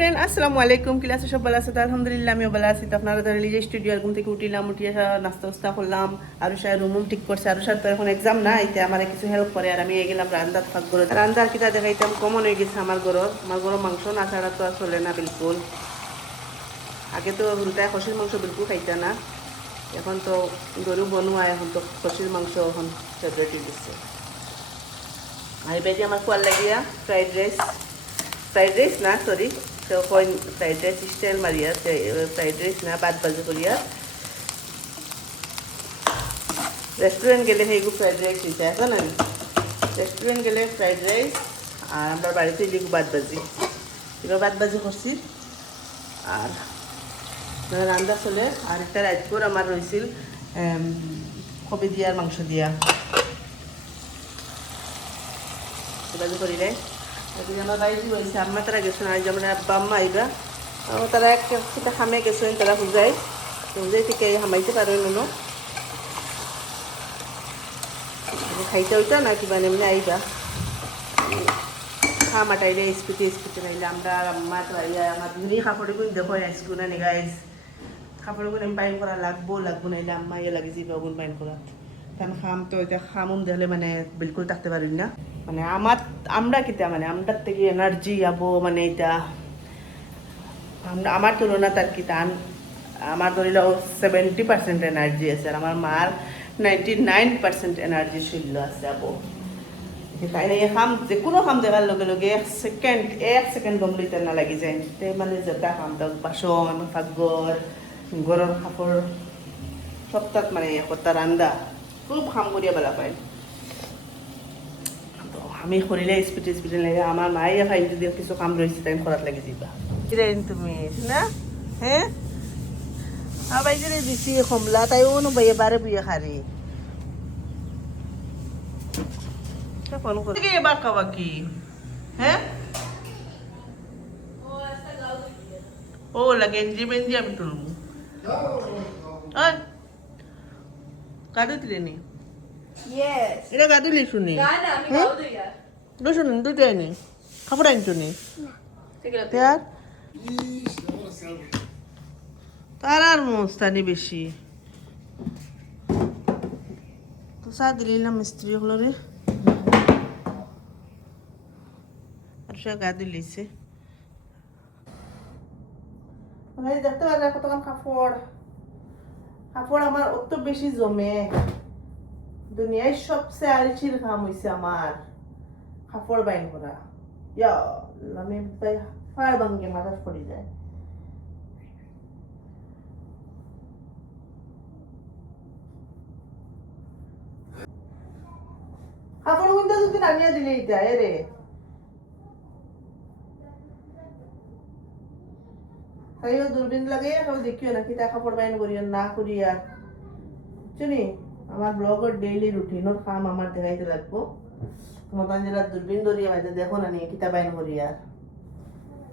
Friend আসসালামু আলাইকুম, কি আছে সব ভালো আছে তো? আলহামদুলিল্লাহ আমিও ভালো আছি। তো আপনারা ধরে লিজে স্টুডিও ঘুম থেকে উঠিলাম, উঠিয়ে নাস্তা উস্তা করলাম। আর রুম ঠিক করছে। আর তো এখন এক্সাম না, এতে আমার কিছু হেল্প করে। আর আমি গেলাম রান্দার ফাঁক করে। রান্দার কিটা দেখাইতাম কমন হয়ে গেছে আমার গরম মাংস না ছাড়া তো আর চলে না বিলকুল। আগে তো উল্টায় খসির মাংস বিলকুল খাইতে না, এখন তো গরু বনোয়া, এখন তো খসির মাংস এখন ফেভারিট হয়ে গেছে। আর বেজি আমার খোয়ার লাগিয়া ফ্রাইড রাইস না সরি, তো ফ্রাইড রাইস স্টাইল মারিয়া, ফ্রাইড রাইস না বাদ বাজি করিয়া। রেস্টুরেন্ট গেলে সেইগু ফ্রাইড রাইস হয়েছে এখন। আমি রেস্টুরেন্ট গেলে ফ্রাইড রাইস, আর আমরা বাড়িতে লিগু বাদ বাজি, এবার বাদ বাজি করছি। আর রান্না চলে। আর একটা রাইতপুর আমার রয়েছিল কবি দিয়ার মাংস দিয়া বাজি করিলে। আমার বাইরে হয়েছে, আম্মা তারা গেছেন, আজ আমরা আব্বা আম্মা আইবা। তারা একটা খামে গেছেন, তারা হুজাই থেকে হামাইতে পারেন নো খাইতে হইতা না কিবা এমনি আইবা খামাটাইলে স্পিতে নাইলে আমরা আম্মা তো আইয়া আমার দুজনেই কাপড়ে গুণ দেখো আইসকু না নি গাইজ। কাপড়ে গুণ আমি বাইন করা লাগবো নাইলে আম্মা ইয়ে লাগে যাইবা গুণ বাইন করা। কারণ খাম তো এটা খামুন দেখলে মানে বিলকুল থাকতে পারি না। মানে আমরা কিতা মানে আমরার থেকে এনার্জি আবো, মানে এটা আমার তুলনা তার কি টান। আমার ধরিল 70% এনার্জি আছে, আর আমার মার 99% এনার্জি শূন্য আছে আবো। তাই না খাম যে কোনো খাম দেখার লগে লগে এক সেকেন্ড গম লইতে না লাগি যায়। মানে যেটা খাম তাক বাসন পাকঘর গরম কাপড় সপ্তাহ মানে একটা রান্দা খুব খাম করিয়া বেলা পাই। তো আমি করিলে স্পিডে লাগে। আমার মায়ে খাই যদি কিছু কাম রয়েছে তাই করাত লাগি যাবা তুমি না। হ্যাঁ আবাই যে দিছি কমলা তাই নো বাইয়ে বারে বুয়ে খারি ফোন করে এবার খাওয়া কি? হ্যাঁ ও গেঞ্জি বেঞ্জি আমি তুলবো। গাদু দিলে নি এটা গাদু লি শুনি শুনুন দুটাই নি খাবার আনতো নি তার তার আর মস্তানি বেশি তো চা দিলাম মিস্ত্রি হলরে। আর সে গাদু লিছে দেখতে পারে কতক্ষণ কাপড় আমার অত বেশি জমে। দুনিয়ায় সবচেয়ে আলসির কাম হয়েছে আমার কাপড় বাইন করা। আমি ফায়ার ভাঙ্গে মাথা পড়ে যায়। কাপড় কিন্তু যদি নামিয়ে দিলে এটা রে তাইও দূরবীন লাগে দেখিও নাকি তা কাপড় বাইন করিও না করিয়া বুঝছি। আমার ব্লগের ডেইলি রুটিনের কাম আমার দেখাইতে লাগবো। তোমার যেটা দূরবীন ধরিয়া মাঝে দেখো না নি কিতা বাইন করিয়া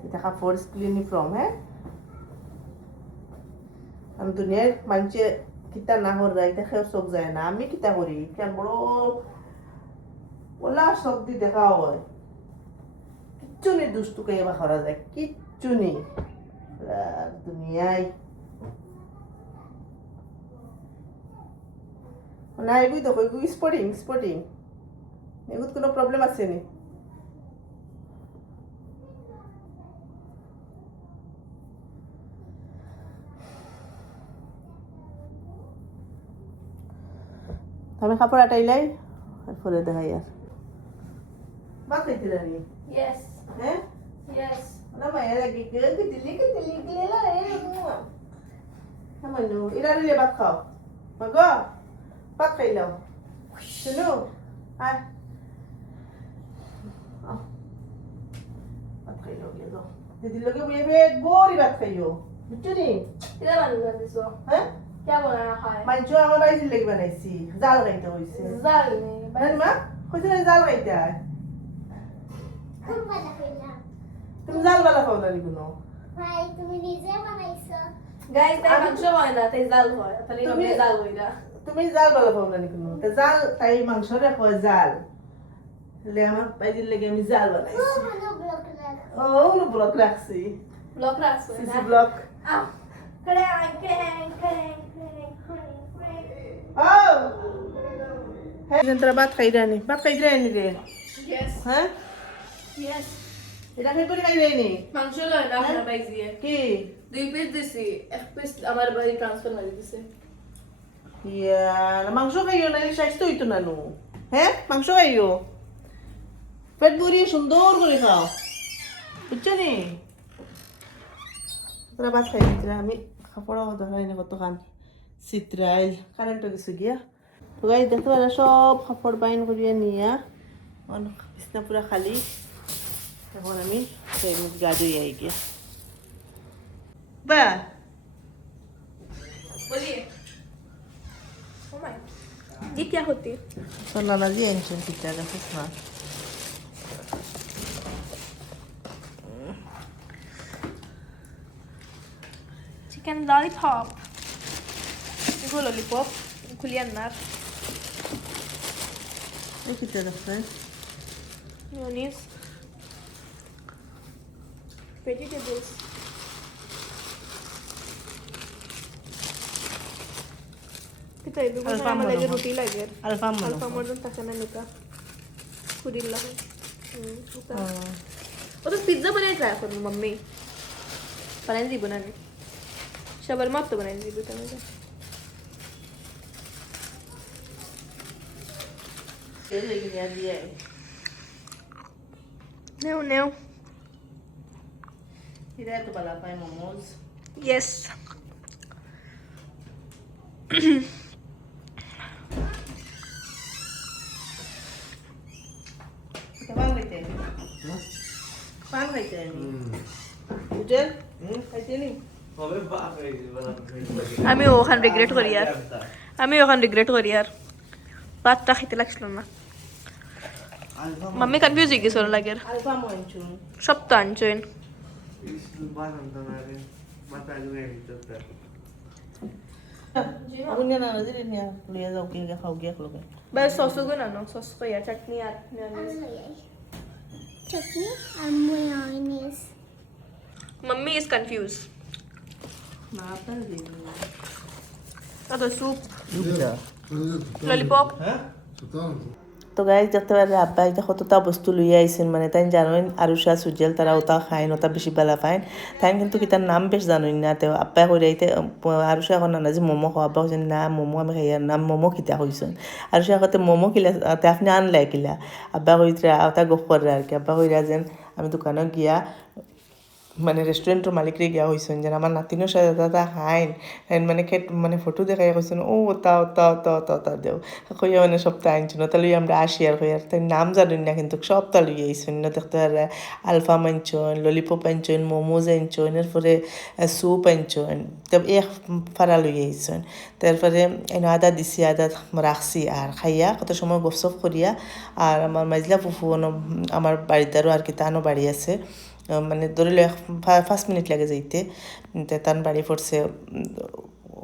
এটা কাপড় ক্লিনি ফ্রম। হ্যাঁ আমি দুনিয়ার মানুষে কিতা না করা এটা খেয়ে চোখ যায় না। আমি কিতা করি কেন বড় ওলা চোখ দি দেখা হয় কিচ্ছু নেই। দুষ্টুকে এবার করা যায় কিচ্ছু নেই দুনিয়ায় না। এগুই দেখো এগুই স্পটিং এগুলো কোনো প্রবলেম আছে নি? আমি কাপড় আটাইলাই আর পরে দেখাই। আর ভাত খাইতে রানি হ্যাঁ না মায়ের আগে দিলি মানু এরা নিলে ভাত খাও মাগ ভাত খাইলাম শুনো। আর ভাত খাইলাম দিদির লগে বইয়ে পেট বড়ি ভাত খাইও বুঝছো নি? হ্যাঁ মাইছো আমার বাড়িতে লেগে বানাইছি জাল খাইতে হয়েছে। মা কইছে না জাল খাইতে আয় তুমি জাল বালা খাও না কোনো তুমি জাল বালা খাও না কোনো জাল তাই মাংস রে কয় জাল আমার বাইরের লেগে আমি জাল বানাইছি। ও ব্লক রাখছি ব্লগ রাখছো সিসি ব্লগ তোরা ভাত খাই রানি ভাত খাই রানি রে ইয়েস হ্যাঁ ইয়েস এটা খাই করে খাই রানি মাংস লয় না আপনার বাইক দিয়ে কি 2 পিস দিছি 1 পিস আমার বাড়ি ট্রান্সফার মারি দিছে ইয়া মাংস খাইও না স্বাস্থ্য হইতো না নো হ্যাঁ মাংস খাইও পেট ভরিয়ে সুন্দর করে খাও বুঝছো নি তোরা ভাত খাই দিতে আমি কাপড়ও ধরাই না কত খান চিত্রাইল কারেন্টও কিছু গিয়া তো গাই দেখতে পারা সব কাপড় বাইন করিয়া নিয়া বিছনা পুরা খালি এখন আমি গা ধুই আই গিয়া বা बोलिए ओ माय ये क्या होती है তো নানা জি আনছেন চিত্রা দেখো না चिकन लॉलीपॉप वो लॉलीपॉप खुली अन्नार এই চিত্রা দেখছেন मेयोनीज वेजिटेबल्स कितना है बिल्कुल अल्फाम हमें लगे बनो। रोटी लगे আলফাম अल्फा मर्दन तकना निका कुडिल्ला वो तो पिज्जा बनायचा आहे पण मम्मी बनायला दी बनाने शबरमा तो बनायला दी बनायला এই লেগে নিয়া দিয়ে नेव नेव এটা তো বালা পাই মোমোজ यस পান খাইতে পান খাইতে বুঝে খাইতে নি আমি ওখান রিগ্রেট করি আর আমি ওখান রিগ্রেট করি আর ভাতটা খেতে লাগছিল না মাম্মি কনফিউজ হয়ে গেছিল লাগের আলফাম আনছু সব তো আনছেন Abunya na nazili niya kuliya za ukiga kaugia kuloga. बस सॉस को ना नो सॉस को या चटनी या Chutney and mayonnaise. Mummy is confuse Na apa di? तो सूप Duda. लॉलीपॉप তো গাইজ দেখতে পারে আব্বা এটা কতটা বস্তু লইয়া আইছেন মানে তাই জানোইন আরুষা সুজেল তারা ওটা খাইন ওটা বেশি বেলা পাইন তাই কিন্তু কি তার নাম বেশ জানোইন না তো আব্বা করে আইতে আরুষা এখন না যে মোমো খাওয়া আব্বা হচ্ছেন না মোমো আমি খাইয়ার নাম মোমো খিতা হইছেন আরুষা আগতে মোমো কিলা তে আপনি আনলাই কিলা আব্বা কইতে ওটা গপ করে আর কি আব্বা কইরা যেন আমি দোকানে গিয়া মানে রেস্টুরেন্টের মালিকরে গিয়া হয়েছেন যেন আমার নাতিনের সাথে দাদা খাইন মানে মানে ফটো দেখাই কইছেন ও ওতা ওতা ওতা ওতা ওতা দেও কইয়া মানে সপ্তাহ আনছেন ওটা লইয়া আমরা আসি আর কই আর তাই নাম জানেন না কিন্তু সবটা লইয়া আইছেন না দেখতে আর আলফাম আনছেন ললিপপ আনছেন মোমোজ আনছেন এরপরে স্যুপ আনছেন তো এক ফারা লইয়া আইছেন তারপরে এনে আদা দিছি আদা রাখছি আর খাইয়া কত সময় গপসপ করিয়া আর আমার মাইজলা ফুফু আমার বাড়িদারও আর কি তানও বাড়ি আছে মানে ধরিল 5 মিনিট লাগে যাইতে তান বাড়ি পড়ছে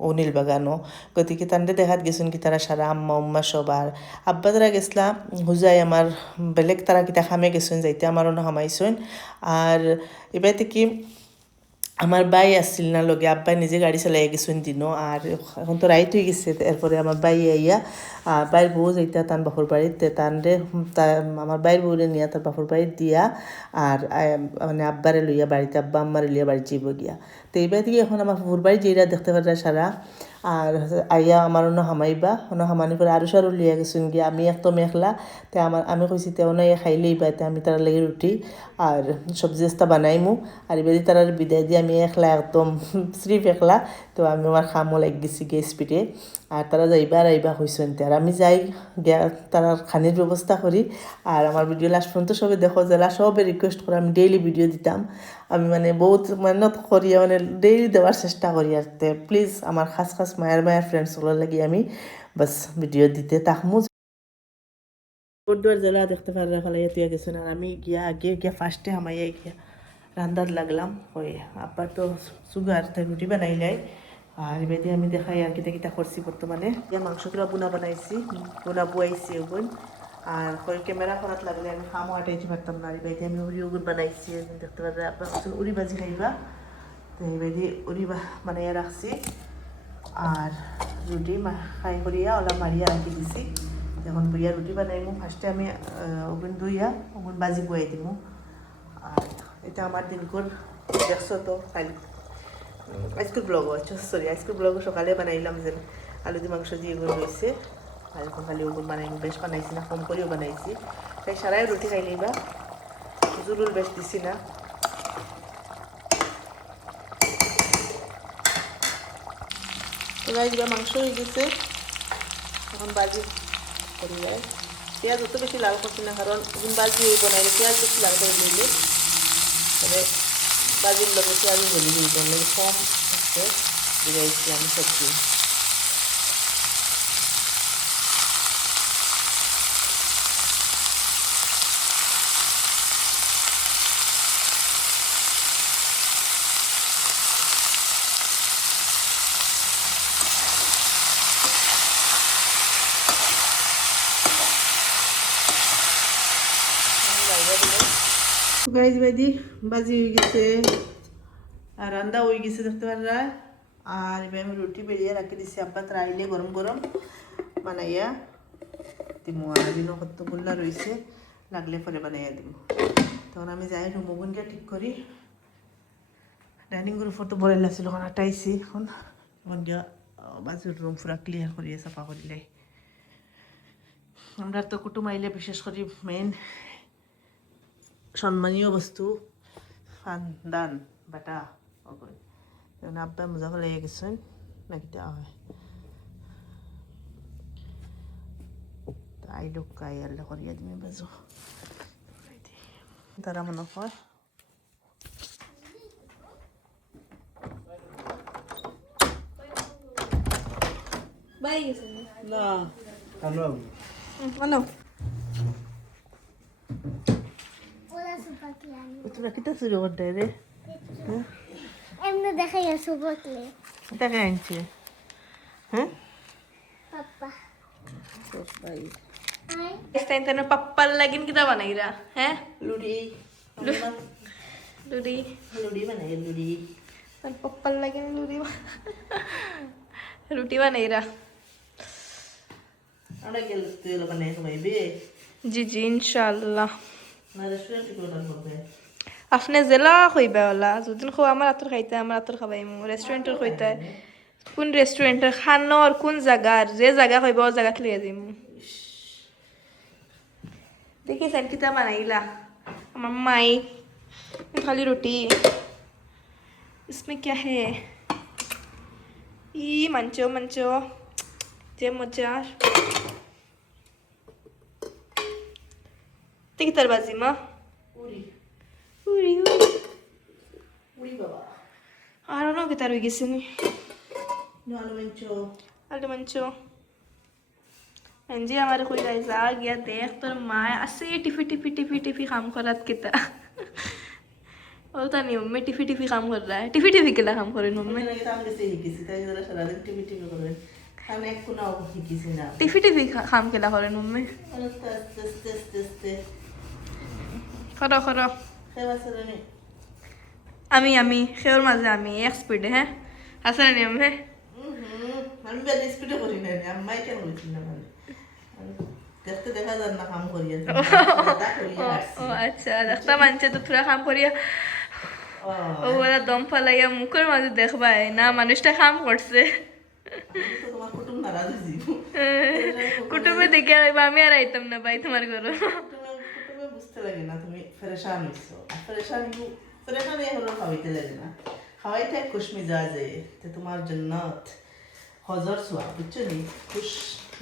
অনিল বাগানও গতিকে তানরে দেখাত গেছেন কি তারা সারা আম্মা উম্মা সবার আব্বা তারা গেছলা হুজাই আমার বেলেগ তারা কিতা খামে গেছেন যাইতে আমারও না হামাইছেন আর এবারে কি আমার বাই আসছিল না লগে আব্বাই নিজে গাড়ি চালাই গেছেন দিনও আর এখন তো রাইত হয়ে গেছে এরপরে আমার বাই আইয়া বাইর বউ যাইতা তান বাপুর বাড়িতে তানরে আমার বাইর বউরে নিয়ে তার বাপুর বাড়িতে দিয়া আর মানে আব্বারে লইয়া বাড়িতে আব্বা আম্মারে লইয়া বাড়ি যাইব গিয়া তো এইবার থেকে এখন আমার বাপুর বাড়ি যেটা দেখতে পারা সারা আর আইয়া আমার অন্য হামাইবা অন্য হামানি করে আরো সারও লিয়া গেছেন গিয়া আমি একদম মেখলা তে আমি কইছি তেও না খাইলেই বা আমি তারা লেগে রুটি আর সবজি চেষ্টা বানাইমু আর এবার তারার বিদায় দিয়ে আমি একলা একদম স্রিফ একলা তো আমি আমার খামও লাগ গেছি গিয়ে স্পিডে আর তারা যাইবা আর আইবা হয়েছেন আর আমি যাই গিয়া তারা খানির ব্যবস্থা করি আর আমার ভিডিও লাস্ট পর্যন্ত সবে দেখো জেলা সবে রিকোয়েস্ট করে আমি ডেইলি ভিডিও দিতাম আমি মানে বহুত মেহনত করি মানে ডেইলি দেওয়ার চেষ্টা করি আর প্লিজ আমার খাস খাস মায়ের ফ্রেন্ডসগুলোর লাগি আমি বাস ভিডিও দিতে থাকমু বড় জেলা দেখতে পারে ফেলাইয়া তুই গেছেন আর আমি গিয়া আগে গিয়া ফার্স্টে হামাইয়া গিয়া রান্দার লাগলাম ওই আব্বার তো সুগার তাই রুটি বানাইলাই আর এবার আমি দেখাই আর কিতা কিতা করছি বর্তমানে মাংসগুলো বুনা বানাইছি বুনা বুয়াইছি ওগুন আর কই ক্যামেরা করাত লাগলে আমি খামো আটাইতে পারতাম না এবার আমি উড়ি ওগুন বানাইছি দেখতে পারে আপনার উড়ি ভাজি খাইবা তো এইবারে উড়ি বানাইয়া রাখছি আর রুটি খাই করিয়া ওলা মারিয়া রাখি দিছি এখন বইয়া রুটি বানাইমু ফার্স্টে আমি ওগুন ধুইয়া ওগুন বাজি বয়াই দিমু আর এটা আমার দিনকর দেখছো তো খালি আজকের ব্লগও সরি আজকের ব্লগও সকালে বানাইলাম যে আলু দি মাংস দিয়ে এগুলো রয়েছে আর এখন খালি ওগুন বানাইমু বেশ বানাইছি না কম করেও বানাইছি তাই সারাই রুটি খাইলেই বা জুলুল বেশ দিছি না গাইজ বা মাংস হয়ে গেছে এখন বাজি করি যায় পেঁয়াজ অত বেশি লাল করছি না কারণ বাজি বানাইলে পেঁয়াজ বেশি লাল করে দিলে তবে বাজির লগে পেঁয়াজও গলি দিয়ে করলে কম হচ্ছে দিয়েছি আমি সবজি গাইজ ভাইদি বাজি হয়ে গেছে আর রান্না হয়ে গেছে দেখতে পারা আর এবার আমি রুটি বেরিয়ে রাখি দিছি আব্বা ত্রাইলে গরম গরম বানাইয়া দিমু আর দিনও কতগুলা রয়েছে লাগলে পরে বানাইয়া দিব তখন আমি যাই রুমগুনকে ঠিক করি ডাইনিং রুম তো বলে লাগছিল এখন আটাইছি এখন গিয়া বাজুর রুম পুরা ক্লিয়ার করিয়া সাফা করিলে আমরা তো কুটুম আইলে বিশেষ করে মেইন সম্মানীয় বস্তু দান বাটা অগয় আব্বা মজা করে লেগে গেছেন নাকি দেওয়া হয় তাই লোক গাই আল্লাহ করিয়া দিবে বাজু তারা মনে হয় বাই গেছে না হ্যালো মানে ওরা সুপার ক্লানি তোরা কিতা শুরু করতে রে এমনি দেখাই সুপার ক্লে তাকে আনছে হ্যাঁ পাপা ভাই আই টাইম তেন পাপ্পার লাগিন কিতা বানাইরা হ্যাঁ লুডি লুডি লুডি বানাই লুডি তার পাপ্পার লাগিন রুটি বানাইরা আমরা গেল তুই বানাই খাইবে জি জি ইনশাআল্লাহ না রেস্টুরেন্ট থেকে অর্ডার করবে আপনি জেলা কইবা ওলা যদিন খো আমার আতর খাইতে আমার আতর খাবাই রেস্টুরেন্টের কইতে কোন রেস্টুরেন্টের খানোর কোন জায়গার যে জায়গা কইবা ও জায়গাত লিয়ে দিম দেখি সেন কিতা বানাইলা আমার মাই खाली रोटी इसमें क्या है ई मंचो मंचो जे मजार ते की तरबाजी माँ উড়ি उरी উড়ি বাবা I don't know कितार हुई किसी ने নো আলু মেঞ্চো अल्टो मंचो जी हमारे कोई गाइस आ गया देख तो माँ ऐसे टिफी टिफी टिफी टिफी काम करात किता बोलता नहीं मम्मी टिफी टिफी काम कर रहा है टिफी टिफी के लिए काम कर रही मम्मी আমি নাকি তাম গেছে শিখেছি তাই যারা সারাদিন টিভি টিভি করবেন আমি এক কোনো শিখেছি না टिफी टिफी काम के लिए कर रही मम्मी আস্তে আস্তে আস্তে আস্তে আস্তে करो करो খেবা সারানি আমি খেওর মাঝে আমি এক স্পিডে হ্যাঁ আসলে নি আমি আমি বেশি স্পিডে করি না আম্মাই কেন বলছি না মানে দেখতে দেখা যান না কাম করিয়া ও আচ্ছা দেখতা মানছে তো পুরা কাম করিয়া ও ওরা দম ফালাইয়া মুখের মাঝে দেখবাই না মানুষটা কাম করছে তোমার কুটুম নারাজ হয়েছি কুটুমে দেখে আইবা আমি আর আইতাম না ভাই তোমার ঘর কুটুমে বুঝতে লাগে না তুমি ফেরেশান হইছো আর ফেরেশান হলো খাওয়াইতে লাগে না খাওয়াইতে খুশ মিজাজে তো তোমার জন্নত হজর সোয়া বুঝছো নি খুশ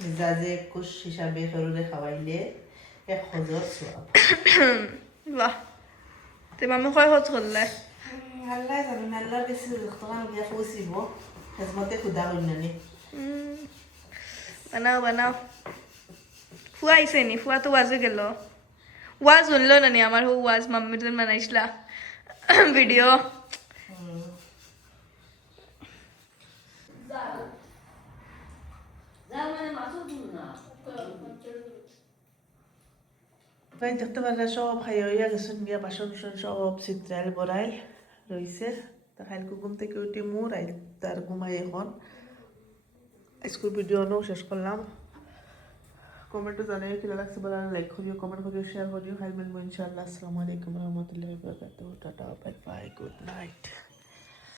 মিজাজে খুশ হিসাবে ফেরুরে খাওয়াইলে এক হজর সোয়া বাহ তে মামি কয় হত করলে আল্লাহ জানেন আল্লাহর কাছে তোমার গিয়া পৌঁছিব হেজমতে খুদা হইনানি বানাও বানাও ফুয়া আইসে নি ফুয়া তো ওয়াজে গেল ওয়াজ শুনলো না নি আমার হো ওয়াজ মাম্মির জন্য বানাইছিলা ভিডিও প্রায় দেখতে পারলে সব খাই হইয়া গেছেন গিয়া বাসন সব চিত্রাইল বড়াইল রয়েছে তা খাইলকু ঘুম থেকে উঠি মোর আই তার ঘুমাই এখন স্কুল ভিডিও নো শেষ করলাম কমেন্টে জানাই কি লাগছে বলা লাইক করিও কমেন্ট করিও শেয়ার করিও খাইবেন ইনশাআল্লাহ আসসালামু আলাইকুম রহমতুল্লাহি ওয়া বারাকাতুহু tata bye bye good night